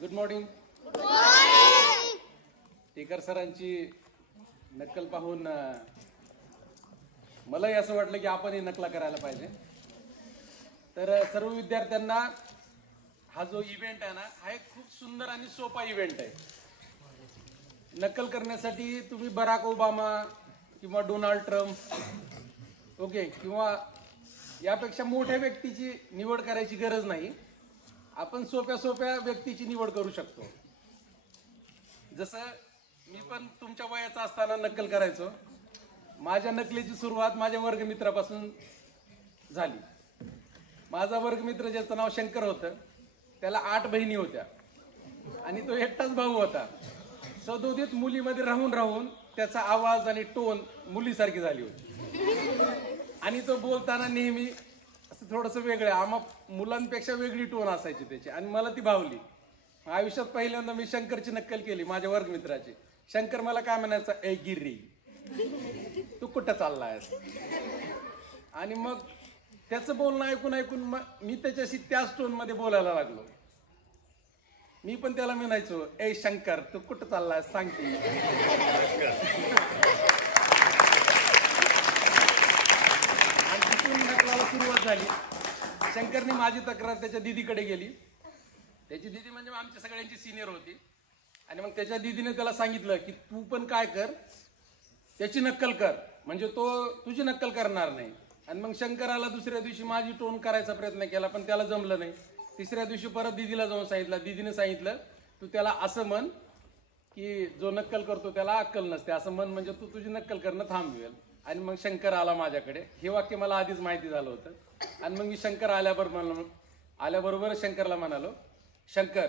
Good morning. Taker सरांची नक्कल पाहून मलाही असं वाटलं की आपणही नकला करायला पाहिजे. तर सर्व विद्यार्थ्यांना हा जो इव्हेंट आहे ना, हा एक खूप सुंदर आणि सोपा इव्हेंट आहे. नक्कल करण्यासाठी तुम्ही बराक ओबामा किंवा डोनाल्ड ट्रम्प ओके किंवा यापेक्षा मोठ्या व्यक्तीची निवड करायची गरज नाही. आपण सोप्या सोप्या व्यक्तीची निवड करू शकतो. जसं मी पण तुमच्या वयाचा असताना नक्कल करायचो. माझ्या नकलेची सुरुवात माझ्या वर्गमित्रापासून झाली. माझा वर्गमित्र ज्याचं नाव शंकर होतं, त्याला 8 बहिणी होत्या आणि तो एकटाच भाऊ होता. सदोदित मुलीमध्ये राहून राहून त्याचा आवाज आणि टोन मुलीसारखी झाली होती आणि तो बोलताना नेहमी असं थोडंसं वेगळं, आम्हा मुलांपेक्षा वेगळी टोन असायची त्याची आणि मला ती भावली. आयुष्यात पहिल्यांदा मी शंकरची नक्कल केली, माझ्या वर्गमित्राची. शंकर मला काय म्हणायचा, ए गिर्री तू कुठं चाललायस. आणि मग त्याचं बोलणं ऐकून ऐकून मी त्याच्याशी त्याच टोन मध्ये बोलायला लागलो. मी पण त्याला म्हणायचो, ए शंकर तू कुठं चाललायस सांगते. आणि तिथून नकलाला सुरुवात झाली. शंकरने माझी तक्रार त्याच्या दिदीकडे गेली. त्याची दिदी म्हणजे आमच्या सगळ्यांची सिनियर होती. आणि मग त्याच्या दिदीने त्याला सांगितलं की तू पण काय कर, त्याची नक्कल कर, म्हणजे तो तुझी नक्कल करणार नाही. आणि मग शंकराला दुसऱ्या दिवशी माझी टोन करायचा प्रयत्न केला, पण त्याला जमलं नाही. तिसऱ्या दिवशी परत दिदीला जाऊन सांगितलं. दिदीने सांगितलं तू त्याला असं म्हण की जो नक्कल करतो त्याला अक्कल नसते, असं म्हण म्हणजे तू तुझी नक्कल करणं थांबवेल. आणि मग शंकर आला माझ्याकडे. हे वाक्य मला आधीच माहिती झालं होतं. आणि मग मी शंकर आल्याबरोबर शंकरला म्हणालो, शंकर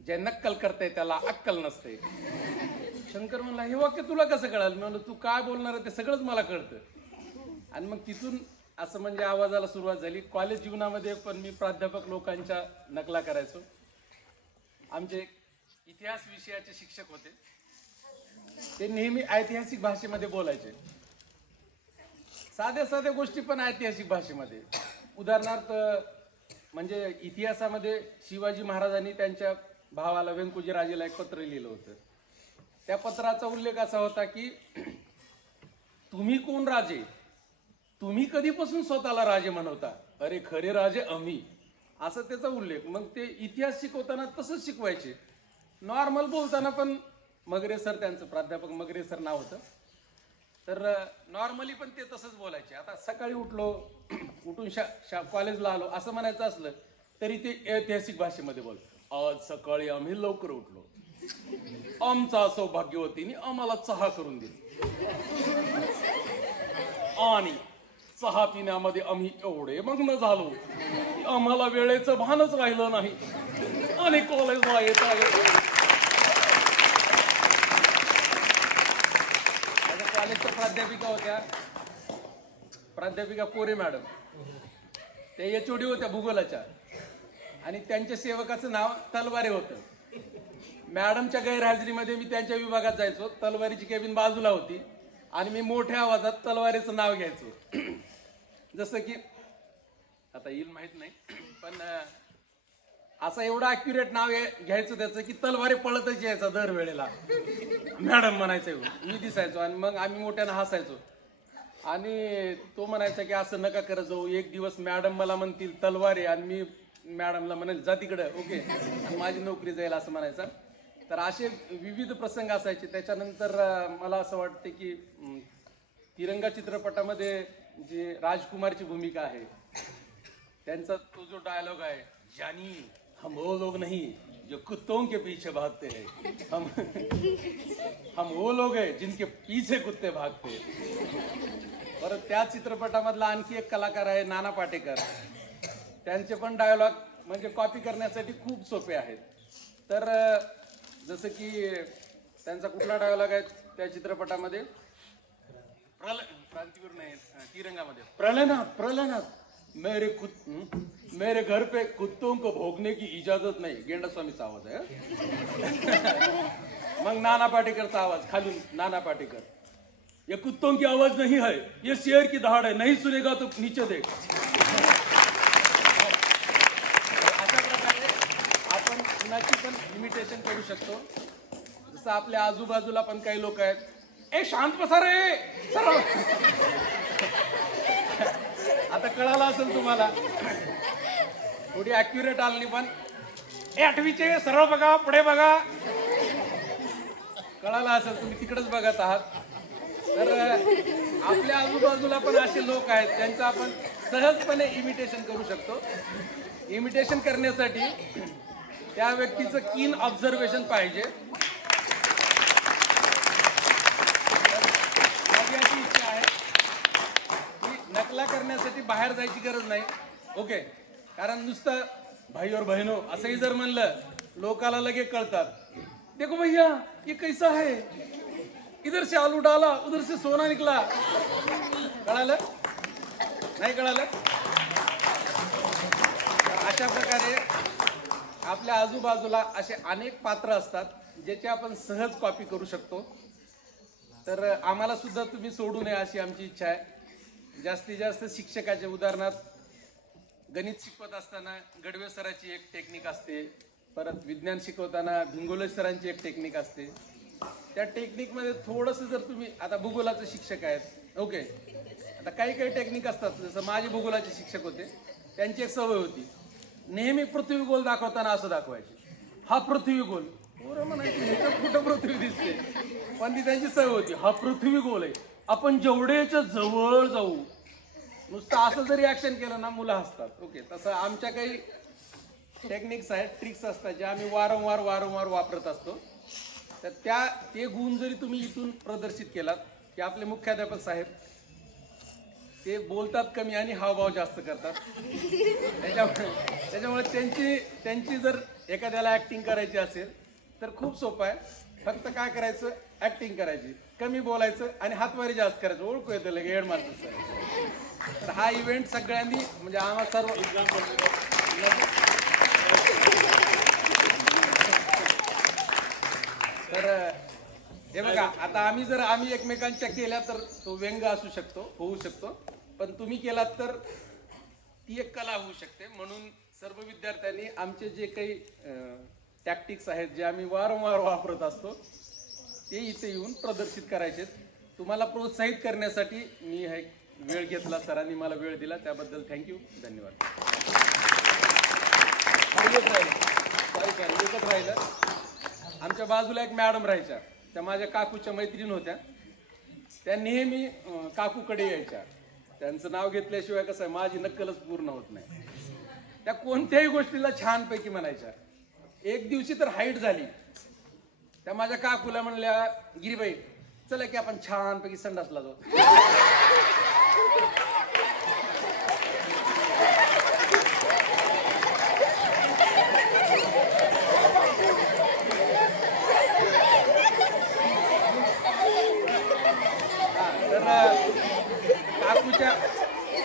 जे नक्कल करते त्याला अक्कल नसते. शंकर म्हणला, हे वाक्य तुला कसं कळालं. मी म्हणलं तू काय बोलणार आहे ते सगळंच मला कळतं. आणि मग तिथून असं म्हणजे आवाजाला सुरुवात झाली. कॉलेज जीवनामध्ये पण मी प्राध्यापक लोकांच्या नकला करायचो. आमचे इतिहास विषयाचे शिक्षक होते, ते नेहमी ऐतिहासिक भाषेमध्ये बोलायचे. साध्या साध्या गोष्टी पण ऐतिहासिक भाषेमध्ये. उदाहरणार्थ म्हणजे इतिहासामध्ये शिवाजी महाराजांनी त्यांच्या भावाला व्यंकोजी राजेला एक पत्र लिहिलं होतं. त्या पत्राचा उल्लेख असा होता की तुम्ही कोण राजे, तुम्ही कधीपासून स्वतःला राजे म्हणवता, अरे खरे राजे आम्ही, असं त्याचा उल्लेख. मग ते इतिहास शिकवताना तसंच शिकवायचे. नॉर्मल बोलताना पण मगरे सर, त्यांचं प्राध्यापक मगरे सर नाव होतं, तर नॉर्मली पण ते तसंच बोलायचे. आता सकाळी उठून कॉलेजला आलो असं म्हणायचं असलं तरी ते ऐतिहासिक भाषेमध्ये बोल. आज सकाळी आम्ही लवकर उठलो, आमचा सौभाग्यवतीने आम्हाला चहा करून दिली आणि चहा पिण्यामध्ये आम्ही एवढे मग्न झालो की आम्हाला वेळेचं भानच राहिलं नाही आणि कॉलेजला येता कॉलेजच्या प्राध्यापिका होत्या, प्राध्यापिका कोरे मॅडम. त्या एचओडी होत्या भूगोलाच्या आणि त्यांच्या सेवकाचं नाव तलवारे होतं. मॅडमच्या गैरहजेरीमध्ये मी त्यांच्या विभागात जायचो. तलवारीची केबिन बाजूला होती आणि मी मोठ्या आवाजात तलवारीचं नाव घ्यायचो. जसं की आता येईल माहित नाही, पण असं एवढं अॅक्युरेट नाव घ्यायचं त्याचं की तलवारी पळतच यायचा दर वेळेला. मॅडम म्हणायचं, मी दिसायचो आणि मग आम्ही मोठ्यानं हसायचो. आणि तो म्हणायचा की असं नका करत जाऊ, एक दिवस मॅडम मला म्हणतील तलवारी आणि मी मॅडमला म्हणायचं जा तिकडं, ओके, आणि माझी नोकरी जाईल असं म्हणायचा. तर असे विविध प्रसंग असायचे. त्याच्यानंतर मला असं वाटते की तिरंगा चित्रपटामध्ये जे राजकुमारची भूमिका आहे त्यांचा तो जो डायलॉग आहे, जानी हम वो लोग नहीं जो कुत्तों के पीछे भागते हैं, हम वो लोग हैं जिनके पीछे कुत्ते भागते हैं. परत त्या चित्रपटामधला आणखी एक कलाकार आहे नाना पाटेकर. त्यांचे पण डायलॉग म्हणजे कॉपी करण्यासाठी खूप सोपे आहेत. तर जसं की त्यांचा कुठला डायलॉग आहे त्या चित्रपटामध्ये, क्रांतीवीर नाही, तिरंगामध्ये, प्रलयनाथ मेरे घर पे कुत्तों को भोगने की इजाजत नाही. गेंडा स्वामीचा आवाज आहे. मग नाना पाटेकरचा आवाज खालून, नाना पाटेकर, ये कुत्तों की आवाज नहीं है, ये शेर की दहाड़ है, नहीं सुनेगा तो नीचे देख. अशा प्रकारे आपण कुणाची पण इमिटेशन करू शकतो. जसं आपल्या आजूबाजूला पण काही लोक आहेत, ए शांत बसा रे सर्व. आता कळालं असेल तुम्हाला, थोडी ऍक्युरेट आली पण ए आठवीचे सरळ बघा, पुढे बघा. कळालं असेल, तुम्ही तिकडेच बघत आहात. तर आपल्या आजूबाजूला पण असे लोक आहेत त्यांचं आपण सहजपणे इमिटेशन करू शकतो. इमिटेशन करण्यासाठी त्या व्यक्तीचं कीन ऑब्झर्वेशन पाहिजे. माझी अशी इच्छा आहे की नकला करण्यासाठी बाहेर जायची गरज नाही. ओके, कारण नुसतं भाई और बहनो असंही जर म्हणलं लोकाला लगे कळतात. देखो भैया ये कैसा है, इधर से आलू डाला उधर से सोना निकला. कळालं नाही कळालं? अशा प्रकारे आपल्या आजूबाजूला असे अनेक पात्र असतात ज्याची आपण सहज कॉपी करू शकतो. तर आम्हाला सुद्धा तुम्ही सोडू नये अशी आमची इच्छा आहे. जास्तीत जास्त शिक्षकाचे, उदाहरणार्थ गणित शिकवत असताना गडवे सराची एक टेक्निक असते, परत विज्ञान शिकवताना भिंगोले सरांची एक टेक्निक असते. त्या टेक्निकमध्ये थोडंसं जर तुम्ही, आता भूगोलाचे शिक्षक आहेत, ओके, आता काही काही टेक्निक असतात. जसं माझे भूगोलाचे शिक्षक होते, त्यांची एक सवय होती, नेहमी पृथ्वी गोल दाखवताना असं दाखवायचे, हा पृथ्वी गोल. बरं म्हणायचं कुठं पृथ्वी दिसते, पण ती त्यांची सवय होती, हा पृथ्वी गोल आहे, आपण जेवढेच्या जवळ जाऊ. नुसतं असं जरी ऍक्शन केलं ना मुलं हसतात. ओके, तसं आमच्या काही टेक्निक्स आहेत, ट्रिक्स असतात ज्या आम्ही वारंवार वापरत असतो. तर ते गुण जरी तुम्ही इथून प्रदर्शित केलात की आपले मुख्याध्यापक साहेब ते बोलतात कमी आणि हावभाव जास्त करतात. त्याच्यामुळे त्यांची जर एखाद्याला ऍक्टिंग करायची असेल तर खूप सोपं आहे. फक्त काय करायचं, ऍक्टिंग करायची, कमी बोलायचं आणि हातवारी जास्त करायचं. ओळखू येतं लगे हेड मास्टर साहेब. तर हा इव्हेंट सगळ्यांनी म्हणजे आम्हा सर्व तर हे बघा, आता आम्ही एकमेकांच्या केल्या तर तो व्यंग असू शकतो, होऊ शकतो, पण तुम्ही केलात तर ती एक कला होऊ शकते. म्हणून सर्व विद्यार्थ्यांनी आमचे जे काही टॅक्टिक्स आहेत जे आम्ही वारंवार वापरत असतो ते इथे येऊन प्रदर्शित करायचे. तुम्हाला प्रोत्साहित करण्यासाठी मी हा वेळ घेतला, सरांनी मला वेळ दिला, त्याबद्दल थँक्यू, धन्यवाद. एकच राहिलं, आमच्या बाजूला एक मॅडम राहायच्या, त्या माझ्या काकूच्या मैत्रीण होत्या. त्या नेहमी काकूकडे यायच्या. त्यांचं नाव घेतल्याशिवाय कसं आहे, माझी नक्कलच पूर्ण होत नाही. त्या कोणत्याही गोष्टीला छानपैकी म्हणायच्या. एक दिवशी तर हाईट झाली, त्या माझ्या काकूला म्हणल्या, गिरीबाई चला की आपण छानपैकी संडासला जाऊ. काकूच्या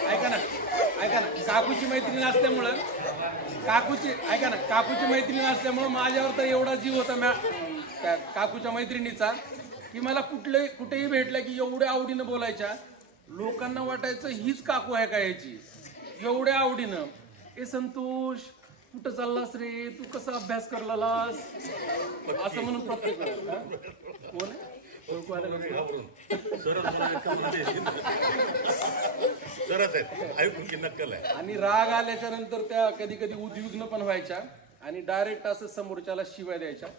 ऐका ना काकूची मैत्रीण असल्यामुळं काकूची मैत्रीण असल्यामुळं माझ्यावर तर एवढा जीव होता त्या काकूच्या मैत्रिणीचा की मला कुठेही भेटलं की एवढ्या आवडीनं बोलायच्या. लोकांना वाटायचं हीच काकू आहे का याची, एवढ्या आवडीनं. ए संतोष कुठं चाललास रे, तू कसा अभ्यास करलास असं म्हणून प्रत्येक कोण आणि राग आल्याच्या नंतर त्या कधी कधी उद्विग्न पण व्हायच्या आणि डायरेक्ट असं समोरच्याला शिवाय द्यायच्या.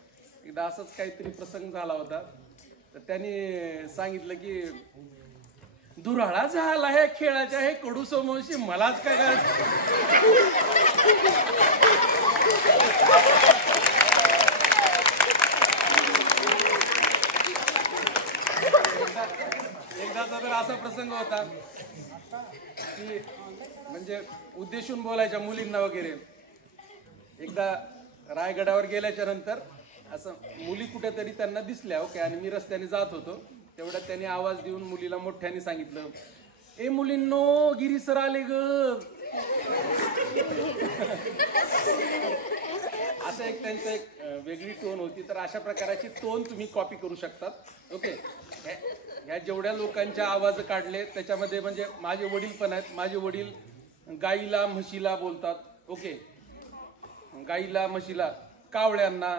एकदा असंच काहीतरी प्रसंग झाला होता, तर त्यांनी सांगितलं की दुराळा झाला हे खेळाच्या, हे कडू समोरशी मलाच काय करायचं. एकदाचा तर असा प्रसंग होता की म्हणजे उद्देशून बोलायच्या मुलींना वगैरे. एकदा रायगडावर गेल्याच्या नंतर असं मुली कुठेतरी त्यांना दिसल्या, ओके, आणि मी रस्त्याने जात होतो. तेवढ्यात त्यांनी आवाज देऊन मुलीला मोठ्याने सांगितलं, ए मुलींनो गिरी सर आले ग. असं एक त्यांचं एक वेगळी टोन होती. तर अशा प्रकारची टोन तुम्ही कॉपी करू शकतात. ओके, ह्या जेवढ्या लोकांच्या आवाज काढले त्याच्यामध्ये म्हणजे माझे वडील पण आहेत. माझे वडील गाईला म्हशीला बोलतात. ओके, गाईला म्हशीला कावळ्यांना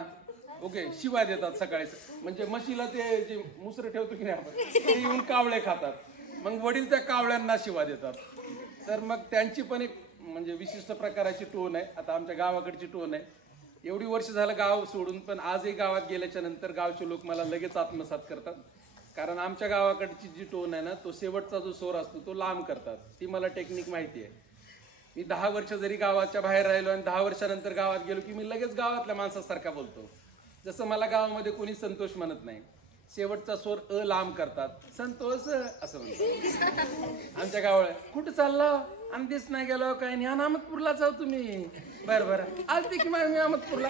ओके शिवाय देतात सकाळी. म्हणजे म्हशीला ते जे मुसरे ठेवतो की नाही आपण ते येऊन कावळे खातात. मग वडील त्या कावळ्यांना शिवा देतात. तर मग त्यांची पण एक म्हणजे विशिष्ट प्रकारची टोन आहे. आता आमच्या गावाकडची टोन आहे. एवढी वर्ष झालं गाव सोडून, पण आजही गावात गेल्याच्या नंतर गावचे लोक मला लगेच आत्मसात करतात. कारण आमच्या गावाकडची जी टोन आहे ना, तो शेवटचा जो स्वर असतो तो लांब करतात. ती मला टेक्निक माहिती आहे. मी 10 वर्ष जरी गावाच्या बाहेर राहिलो आणि 10 वर्षानंतर गावात गेलो की मी लगेच गावातल्या माणसासारखा बोलतो. जसं मला गावामध्ये कोणी संतोष म्हणत नाही. शेवटचा स्वर लांब करतात. संतोष असं म्हणतात. आमच्या गावाला कुठं चालला आमदेच नाही गेलो काय नाही. अहमदपूरला जाऊ तुम्ही. बरं बरं आलते की मी अहमदपूरला.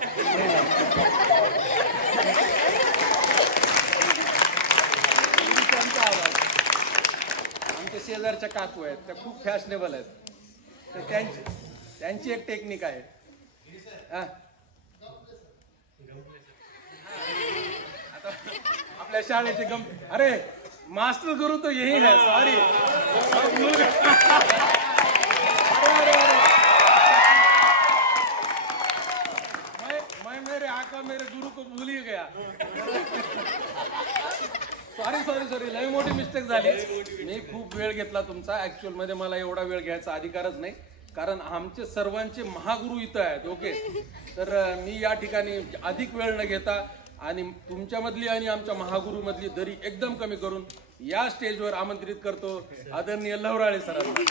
आमच्या शेजारच्या काकू आहेत त्या खूप फॅशनेबल आहेत. तर त्यांची एक टेक्निक आहे. आता आपल्या शाळेचे अरे मास्टर गुरु तो यही है. सॉरी मैं मेरे आका मेरे गुरु को भूल ही गया. सॉरी लय मोठी मिस्टेक झाली. मी खूप वेळ घेतला तुमचा. ऍक्च्युअल मध्ये मला एवढा वेळ घ्यायचा अधिकारच नाही. कारण आमचे सर्वांचे महागुरु इथं आहेत. ओके. तर मी या ठिकाणी अधिक वेळ न घेता आणि तुमच्यामधली आणि आमच्या महागुरु मधली दरी एकदम कमी करून या स्टेजवर आमंत्रित करतो आदरणीय लवराळे सरांना.